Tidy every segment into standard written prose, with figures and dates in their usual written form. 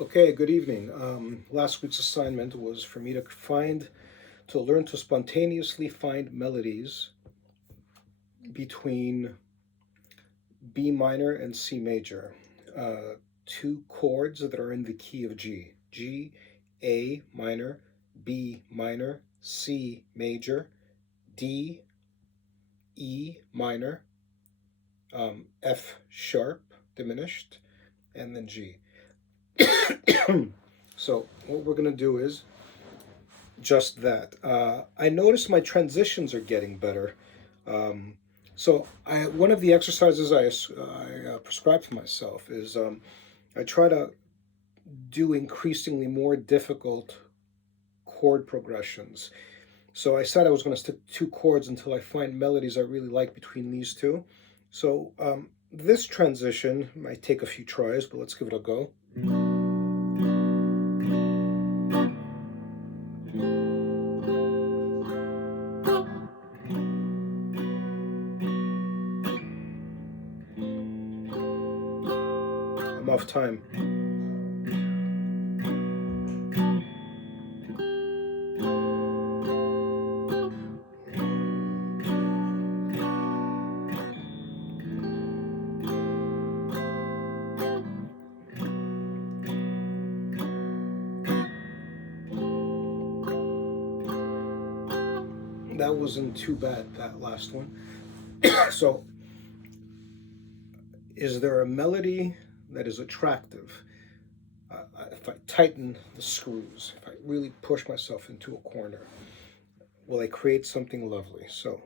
Okay, good evening. Last week's assignment was for me to learn to spontaneously find melodies between B minor and C major. Two chords that are in the key of G. G, A minor, B minor, C major, D, E minor, F sharp diminished, and then G. So what we're going to do is just that. I notice my transitions are getting better. Um, one of the exercises I prescribe for myself is I try to do increasingly more difficult chord progressions. So I said I was going to stick two chords until I find melodies I really like between these two. So this transition might take a few tries, but let's give it a go. I'm off time. That wasn't too bad, that last one. So, is there a melody that is attractive? If I tighten the screws, if I really push myself into a corner, will I create something lovely? So,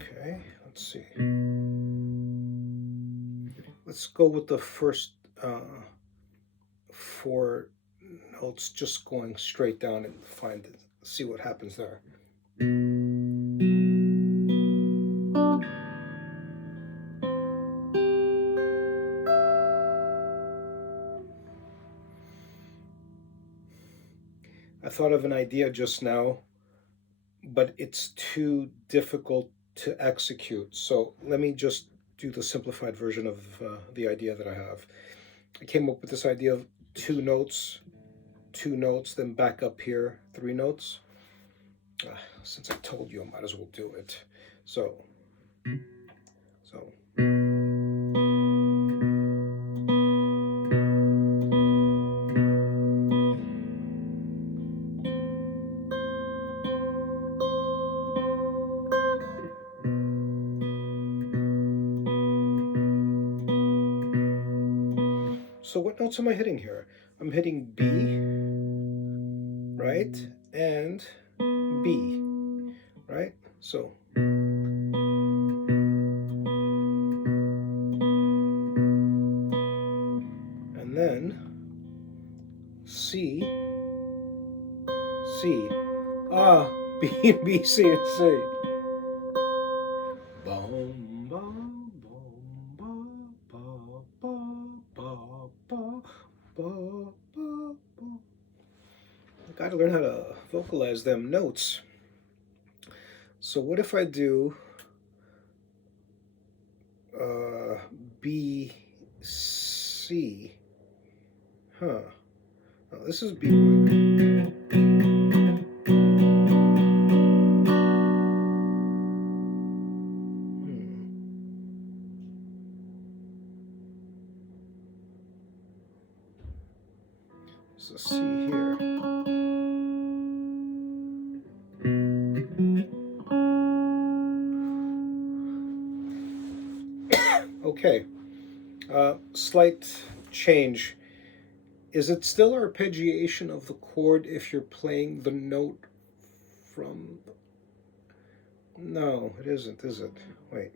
okay, let's see. Let's go with the first four notes, just going straight down and see what happens there. I thought of an idea just now, but it's too difficult to execute. So let me just do the simplified version of the idea that I have. I came up with this idea of two notes, then back up here, three notes. Since I told you, I might as well do it. So, so. So what notes am I hitting here? I'm hitting B, right, and B, right? So. And then C, C. Ah, B, B, C, and C. Bum, bum, bum, ba, ba, ba, ba, ba, ba, ba. I gotta learn how to vocalize them notes. So what if I do B, C? Huh. Now this is B minor. So C here. Okay. Slight change. Is it still arpeggiation of the chord if you're playing the note from... No, it isn't, is it? Wait.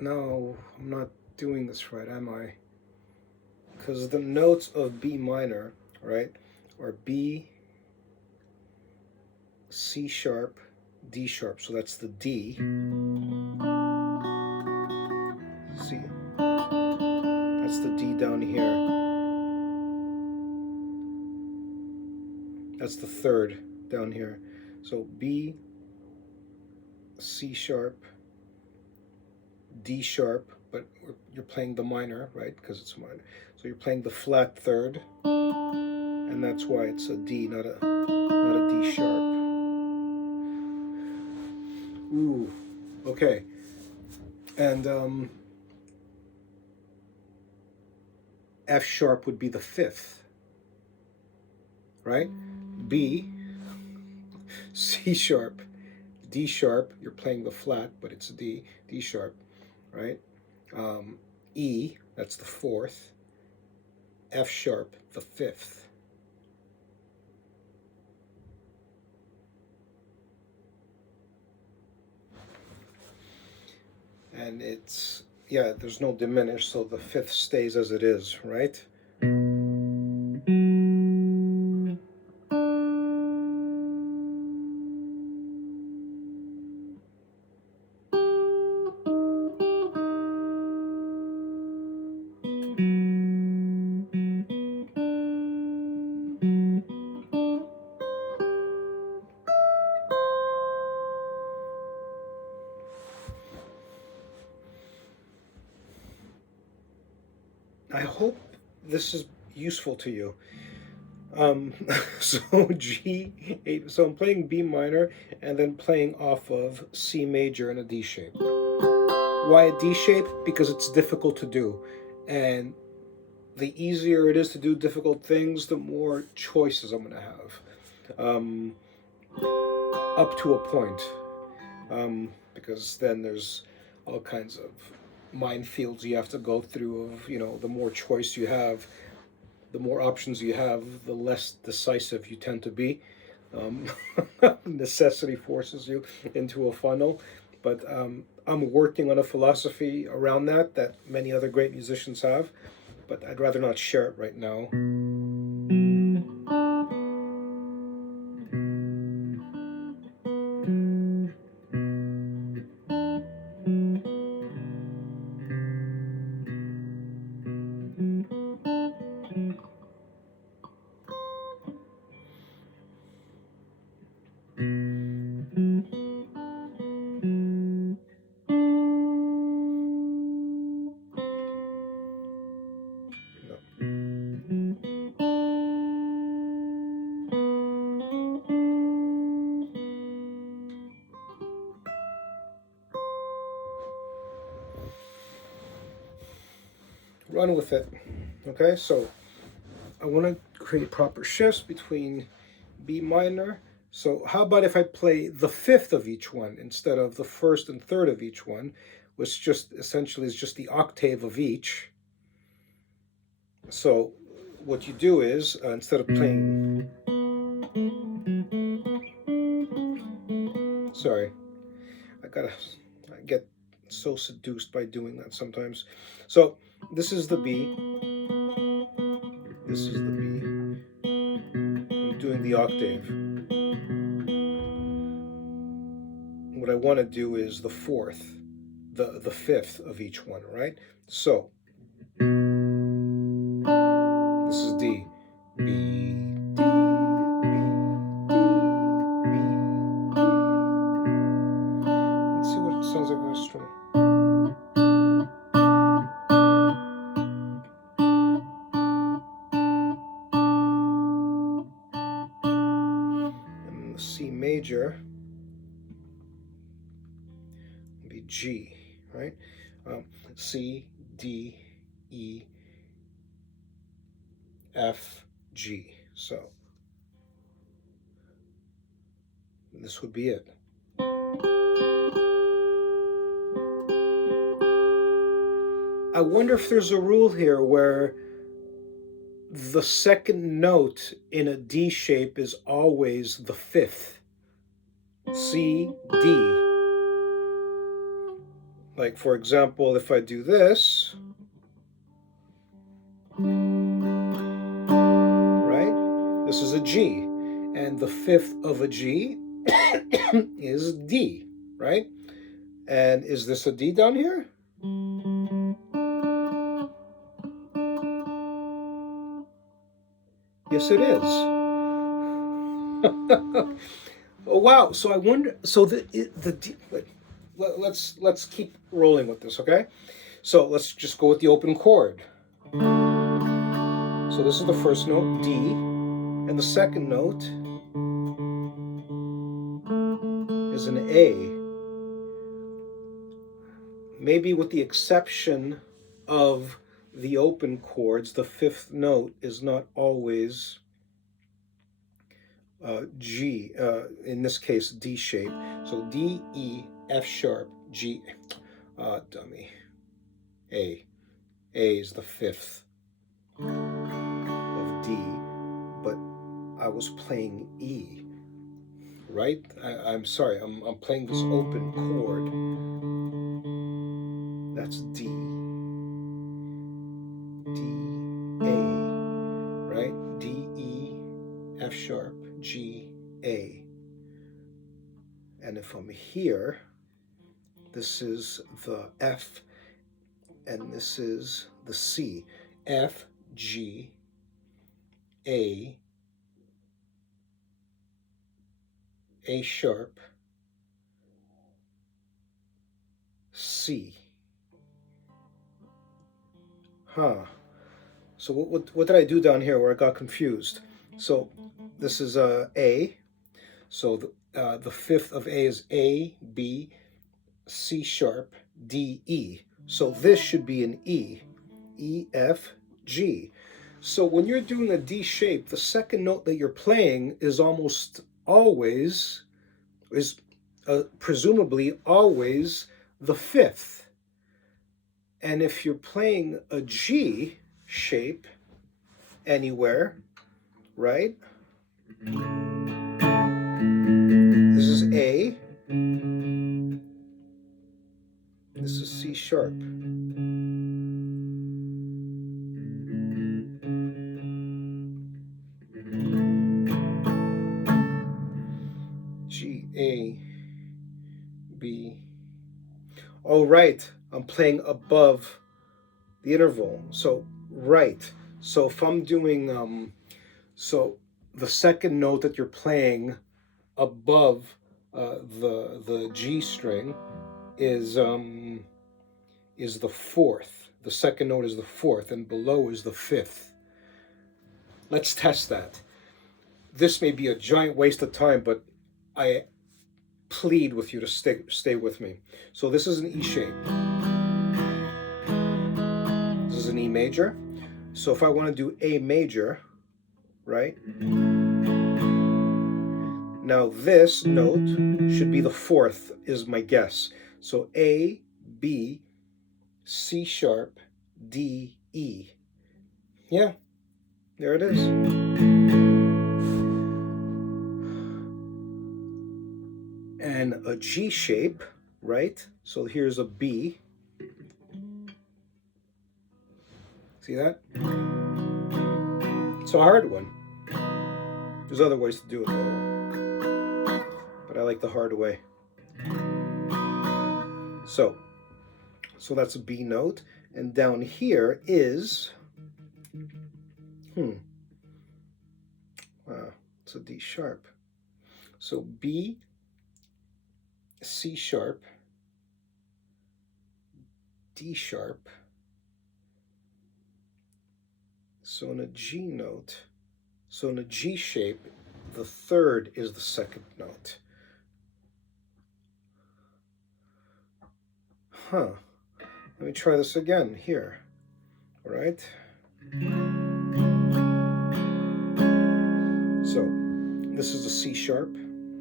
No, I'm not doing this right, am I? Because the notes of B minor, right, are B, C sharp, D sharp. So that's the D. C. That's the D down here. That's the third down here. So B, C sharp, D sharp, but you're playing the minor, right? Because it's minor. So you're playing the flat third, and that's why it's a D, not a D sharp. Ooh, okay. And F sharp would be the fifth, right? B, C sharp, D sharp. You're playing the flat, but it's a D, D sharp, right? E, that's the fourth. F sharp, the fifth. And it's, yeah, there's no diminish, so the fifth stays as it is, right? I hope this is useful to you. So G8, so I'm playing B minor and then playing off of C major in a D shape. Why a D shape? Because it's difficult to do. And the easier it is to do difficult things, the more choices I'm going to have. Up to a point. Because then there's all kinds of minefields you have to go through of, you know, the more choice you have, the more options you have, the less decisive you tend to be. Necessity forces you into a funnel. But I'm working on a philosophy around that many other great musicians have, but I'd rather not share it right now. Run with it. Okay, so I want to create proper shifts between B minor. So how about if I play the fifth of each one instead of the first and third of each one, which just essentially is just the octave of each. So what you do is instead of playing, sorry, I get so seduced by doing that sometimes. So this is the B, this is the B. I'm doing the octave. What I want to do is the fourth, the fifth of each one, right? So this is D, B, D, B, D, B, D. Let's see what it sounds like on a string. And the C major would be G, right? C, D, E, F, G. So this would be it. I wonder if there's a rule here where the second note in a D shape is always the fifth. C, D. Like, for example, if I do this, right? This is a G, and the fifth of a G is D, right? And is this a D down here? Yes, it is. Oh wow! So I wonder. So the D. Let's keep rolling with this, okay? So let's just go with the open chord. So this is the first note, D, and the second note is an A. Maybe with the exception of the open chords, the fifth note is not always G, in this case D shape. So D, E, F sharp, G, dummy, A. A is the fifth of D, but I was playing E, right? I'm sorry, I'm playing this open chord. That's D, D, A, right? D, E, F sharp, G, A. And if I'm here, this is the F, and this is the C. F, G, A sharp, C. Huh. So what did I do down here where I got confused? So this is A. So the fifth of A is A, B, C sharp, D, E. So this should be an E. E, F, G. So when you're doing a D shape, the second note that you're playing is almost always, presumably always the fifth. And if you're playing a G shape anywhere, right? This is A. This is C sharp. G, A, B. Oh, right. I'm playing above the interval. So, right. So if I'm doing, so the second note that you're playing above the G string is the fourth. The second note is the fourth, and below is the fifth. Let's test that. This may be a giant waste of time, but I plead with you to stay with me. So this is an E shape. This is an E major. So if I want to do A major, right? Now this note should be the fourth, is my guess. So A, B, C sharp, D, E. Yeah, there it is. And a G shape, right? So here's a B. See that? It's a hard one. There's other ways to do it though, but I like the hard way. So that's a B note, and down here is, it's a D sharp. So B, C sharp, D sharp. So in a G note, so in a G shape, the third is the second note. Huh. Let me try this again here. All right. So this is a C sharp.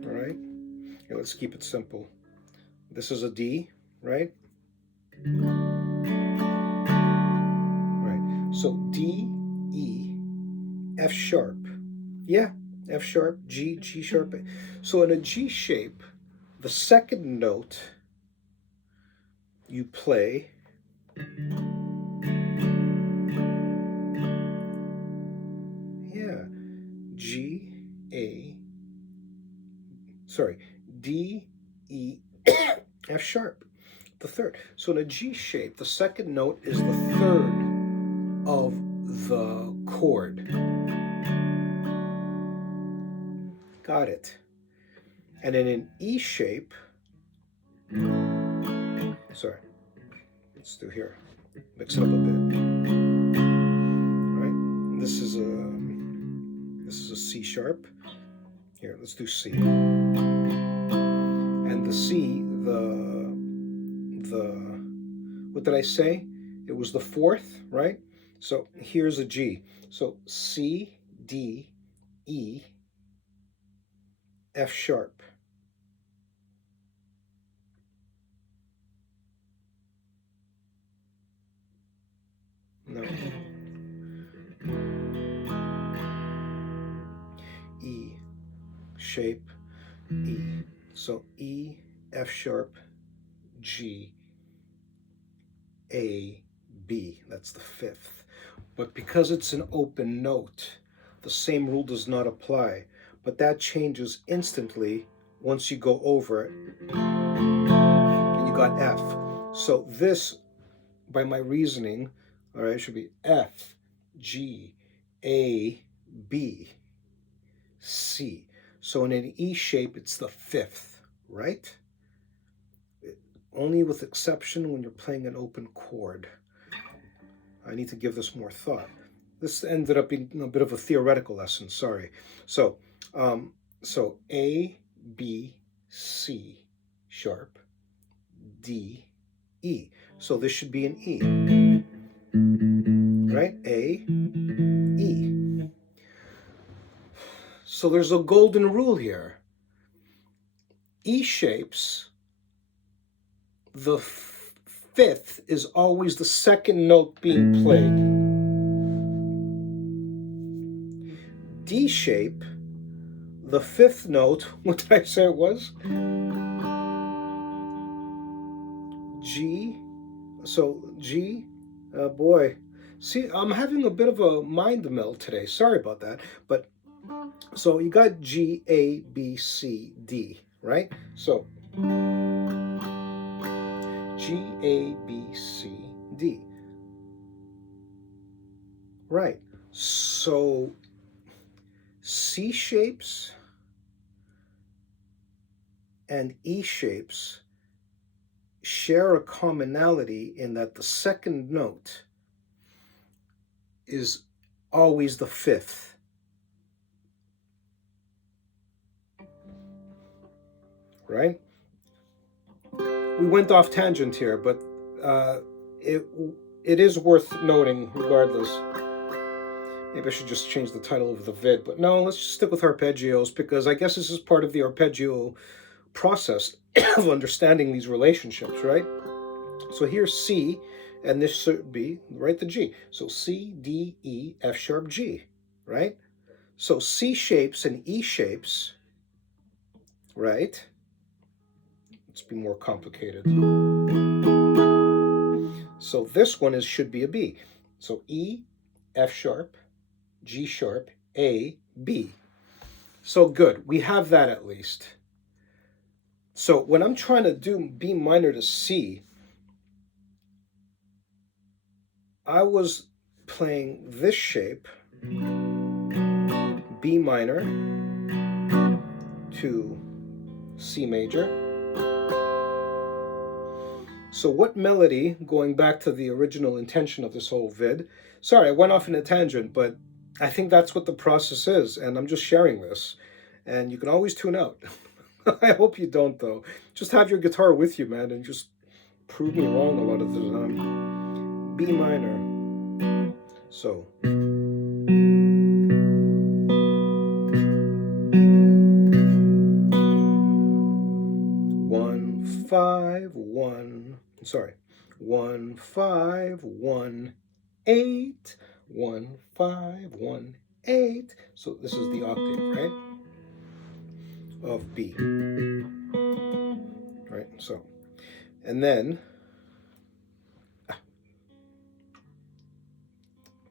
All right. Here, let's keep it simple. This is a D, right? Right. So D, E, F sharp. Yeah, F sharp, G, G sharp. So in a G shape, the second note you play D, E, F sharp, the third. So in a G shape, the second note is the third of the chord. Got it. And in an E shape, sorry, let's do here, mix it up a bit. All right, this is a C sharp. Here, let's do C. And the C, what did I say? It was the fourth, right? So here's a G. So C, D, E, F sharp. No. E, shape, E. So E, F sharp, G, A, B. That's the fifth. But because it's an open note, the same rule does not apply. But that changes instantly once you go over it. And you got F. So this, by my reasoning, all right, should be F, G, A, B, C. So in an E shape, it's the fifth, right? Only with exception when you're playing an open chord. I need to give this more thought. This ended up being a bit of a theoretical lesson, sorry. So A, B, C sharp, D, E. So this should be an E, right? A, E. So there's a golden rule here. E shapes, the fifth is always the second note being played. D shape, the fifth note, what did I say it was? G, so G, boy. See, I'm having a bit of a mind meld today. Sorry about that. But, so you got G, A, B, C, D, right? So, G, A, B, C, D. Right. So, C shapes and E shapes share a commonality in that the second note is always the fifth. Right? We went off tangent here, but it is worth noting regardless. Maybe I should just change the title of the vid, but no, let's just stick with arpeggios because I guess this is part of the arpeggio process of understanding these relationships, right? So here's C, and this should be, right, the G. So C, D, E, F sharp, G, right? So C shapes and E shapes, right? Let's be more complicated. So this one should be a B. So E, F sharp, G sharp, A, B. So good, we have that at least. So when I'm trying to do B minor to C, I was playing this shape, B minor to C major. So what melody, going back to the original intention of this whole vid, sorry, I went off in a tangent, but I think that's what the process is, and I'm just sharing this. And you can always tune out. I hope you don't, though. Just have your guitar with you, man, and just prove me wrong a lot of the time. B minor. So. 1, 5, 1. Sorry. 1, 5, 1, 8. 1, 5, 1, 8. So this is the octave, right? Of B. Right? So. And then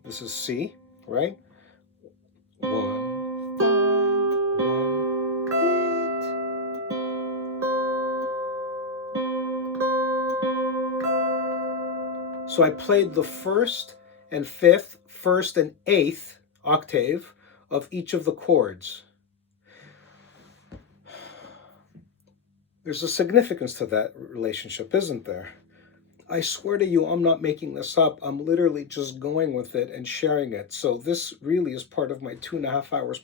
This is C, right? 1, 5, 1, 8. So I played the first and fifth, first and eighth octave of each of the chords. There's a significance to that relationship, isn't there? I swear to you, I'm not making this up. I'm literally just going with it and sharing it. So this really is part of my 2.5 hours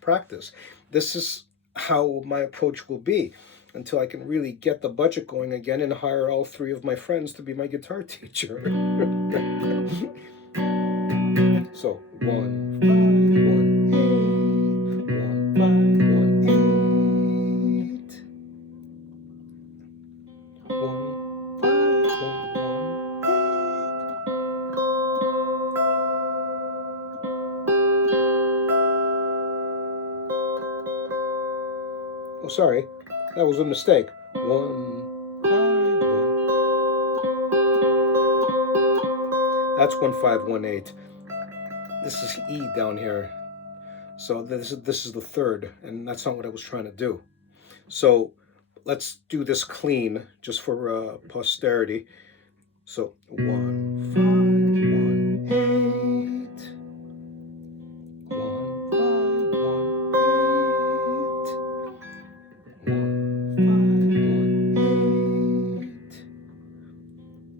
practice. This is how my approach will be until I can really get the budget going again and hire all 3 of my friends to be my guitar teacher. So 1, 5, 1, 8, 1, 5, 1, 8. 1, 5, 1, 8. Oh, sorry, that was a mistake. 1, 5, 1. That's 1, 5, 1, 8. This is E down here. So this is the third, and that's not what I was trying to do. So let's do this clean just for posterity. So 1, 5, 1, 8. 1, 5, 1, 8.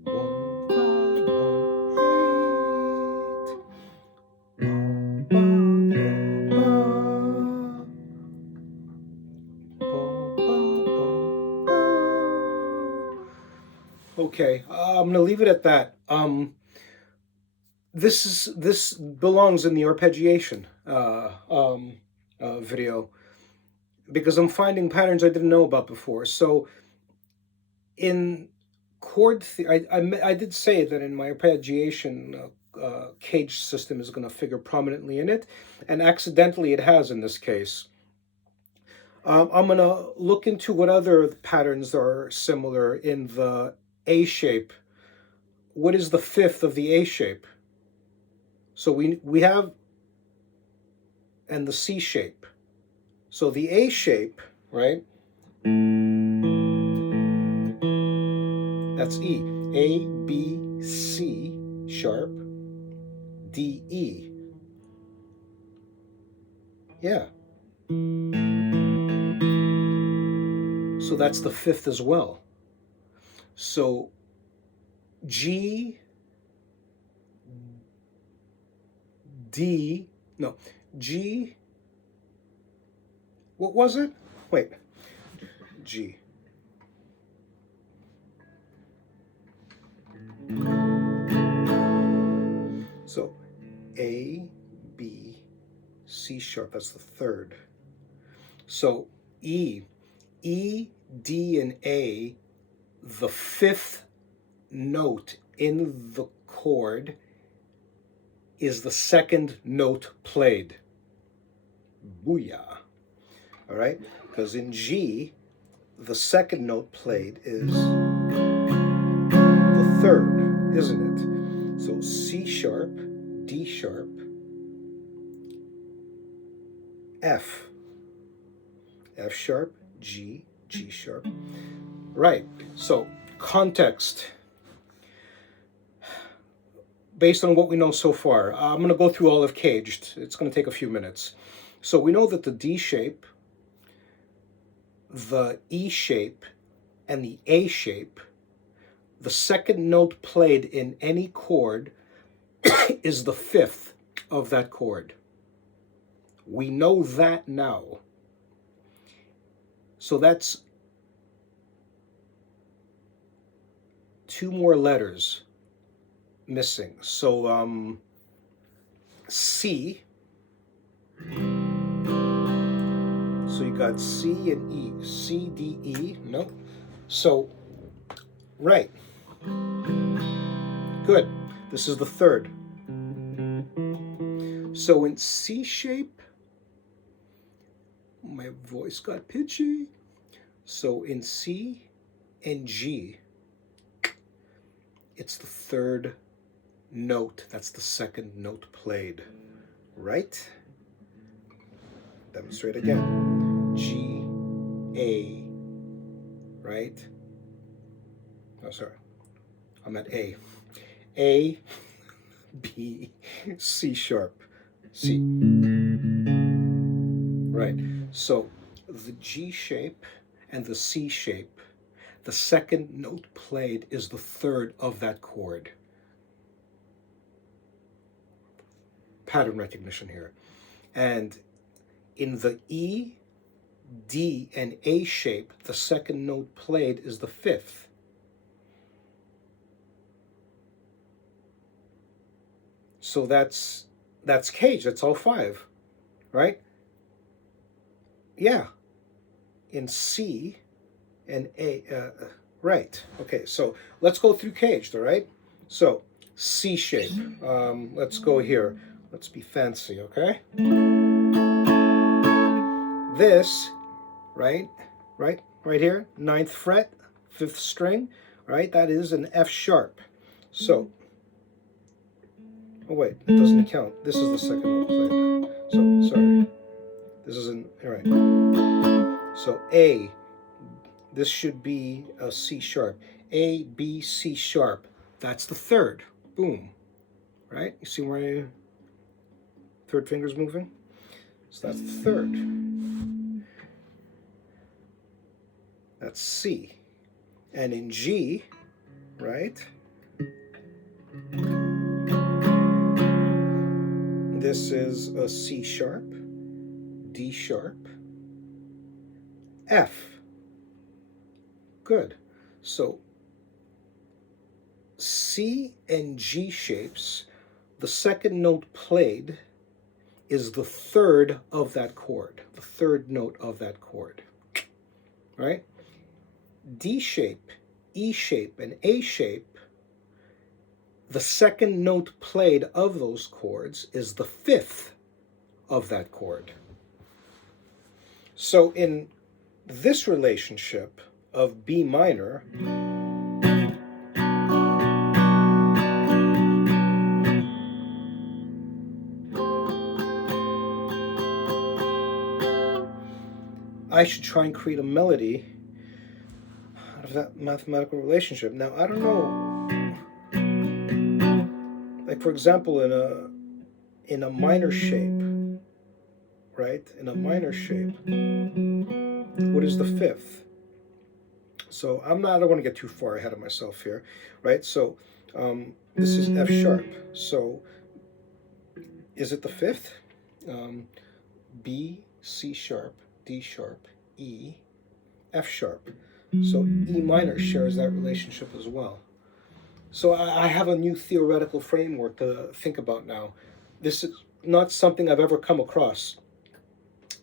1, 5, 1, 8. 1, 5, 1, 8. Okay, I'm gonna leave it at that. This belongs in the arpeggiation video because I'm finding patterns I didn't know about before. So in chord I did say that in my arpeggiation cage system is going to figure prominently in it, and accidentally it has in this case. I'm going to look into what other patterns are similar in the A shape. What is the fifth of the A shape? So we have, and the C shape. So the A shape, right? That's E. A, B, C sharp, D, E. Yeah. So that's the fifth as well. So G, D, no, G, what was it? Wait, G. So A, B, C sharp, that's the third. So E, E, D, and A, the fifth note in the chord is the second note played. Booyah. All right? Because in G, the second note played is the third, isn't it? So C sharp, D sharp, F. F sharp, G, G sharp. Right. So context. Based on what we know so far, I'm going to go through all of Caged. It's going to take a few minutes. So we know that the D shape, the E shape, and the A shape, the second note played in any chord is the fifth of that chord. We know that now. So that's 2 more letters missing. So C. So you got C and E. C, D, E. No. So, right. Good. This is the third. So in C shape, my voice got pitchy. So in C and G, it's the third note. That's the second note played, right? Demonstrate again. G, A, right? Oh, sorry. I'm at A. A, B, C sharp, C. Right. So the G shape and the C shape, the second note played is the third of that chord. Pattern recognition here. And in the E, D, and A shape, the second note played is the fifth. So that's cage, that's all five, right? Yeah. In C and A, right. Okay, so let's go through caged, all right? So C shape, let's go here. Let's be fancy, okay? This, right here, ninth fret, fifth string, right? That is an F sharp. So, oh wait, it doesn't count. This is the second note played. So, sorry. This isn't, all right. So A, this should be a C sharp. A, B, C sharp. That's the third. Boom. Right? You see where my third finger's moving? So that's the third. That's C. And in G, right? This is a C sharp, D sharp, F. Good. So C and G shapes, the second note played is the third of that chord, the third note of that chord, right? D shape, E shape, and A shape, the second note played of those chords is the fifth of that chord. So in this relationship of B minor, I should try and create a melody out of that mathematical relationship. Now, I don't know, like for example, in a minor shape, right? In a minor shape, what is the fifth? So I don't want to get too far ahead of myself here, right? So this is F sharp. So is it the fifth? B, C sharp, D sharp, E, F sharp. So E minor shares that relationship as well. So I have a new theoretical framework to think about now. This is not something I've ever come across.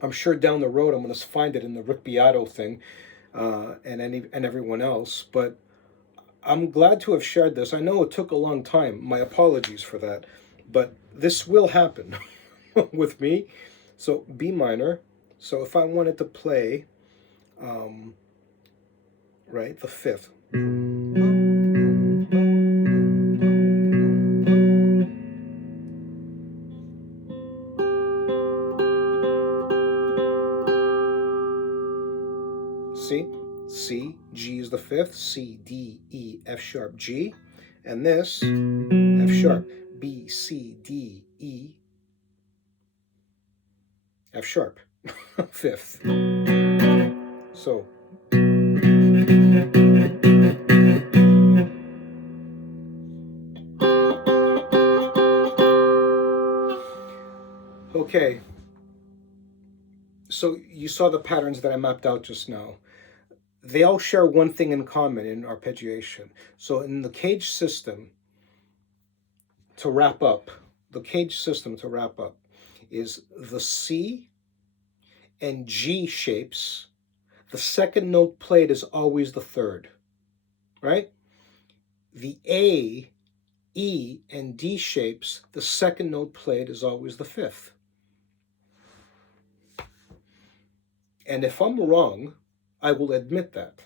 I'm sure down the road I'm going to find it in the Rick Beato thing and everyone else, but I'm glad to have shared this. I know it took a long time. My apologies for that, but this will happen with me. So B minor. So if I wanted to play, right, the fifth. See? C, G is the fifth, C, D, E, F sharp, G, and this, F sharp, B, C, D, E, F sharp, fifth. So, okay, so you saw the patterns that I mapped out just now. They all share one thing in common in arpeggiation. So in the cage system, to wrap up, is the C and G shapes. The second note played is always the third, right? The A, E, and D shapes, the second note played is always the fifth. And if I'm wrong, I will admit that.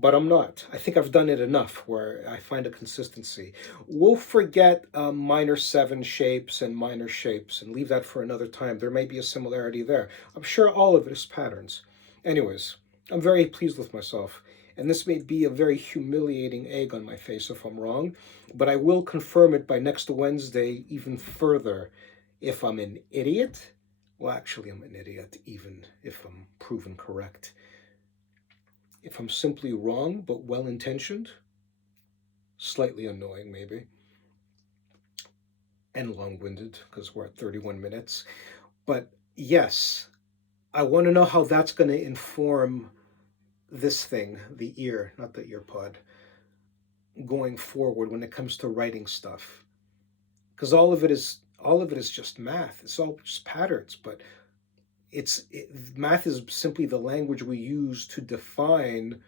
but I'm not. I think I've done it enough where I find a consistency. We'll forget minor seven shapes and minor shapes and leave that for another time. There may be a similarity there. I'm sure all of it is patterns. Anyways, I'm very pleased with myself. And this may be a very humiliating egg on my face if I'm wrong, but I will confirm it by next Wednesday even further. If I'm an idiot, well, actually, I'm an idiot even if I'm proven correct. If I'm simply wrong but well intentioned, slightly annoying maybe, and long winded because we're at 31 minutes. But yes, I want to know how that's going to inform this thing, the ear, not the ear pod, going forward when it comes to writing stuff. Because all of it is just math. It's all just patterns, but math is simply the language we use to define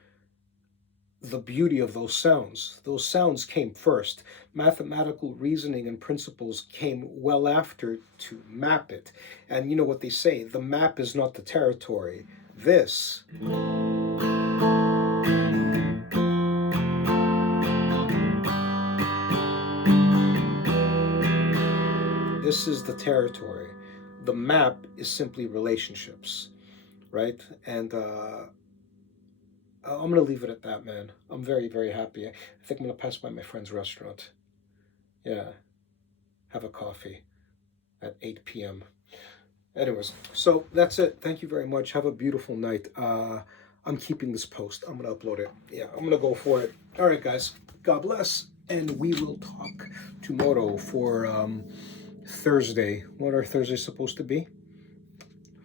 the beauty of those sounds. Those sounds came first. Mathematical reasoning and principles came well after to map it. And you know what they say, the map is not the territory. This is the territory. The map is simply relationships, right? And I'm gonna leave it at that, man. I'm very, very happy. I think I'm gonna pass by my friend's restaurant. Yeah, have a coffee at 8 p.m. Anyways, so that's it. Thank you very much. Have a beautiful night. I'm keeping this post. I'm gonna upload it. Yeah, I'm gonna go for it. All right, guys. God bless, and we will talk tomorrow for Thursday. What are Thursdays supposed to be?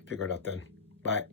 Figure it out then. Bye.